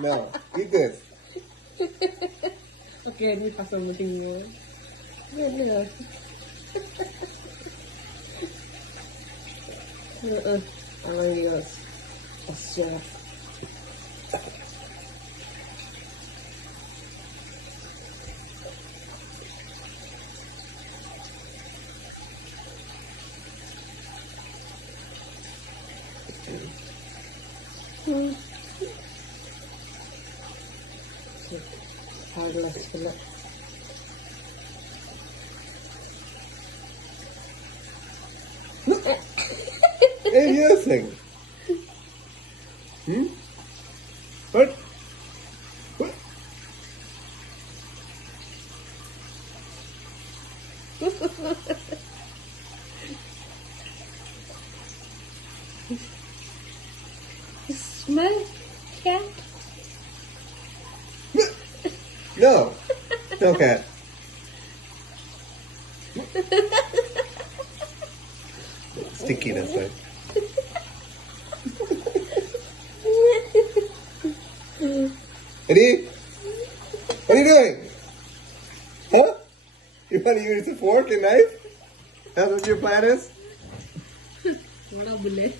No. Eat this. Okay, ini pas sama tinggal. Bener. Amigos, a chef. Palas pala. Hey, using. What? What? Smell cat? No. No cat. Stinkiness, right? Eddie? What are you doing? Huh? You want to use a fork and knife? That's what your plan is? Wala bule.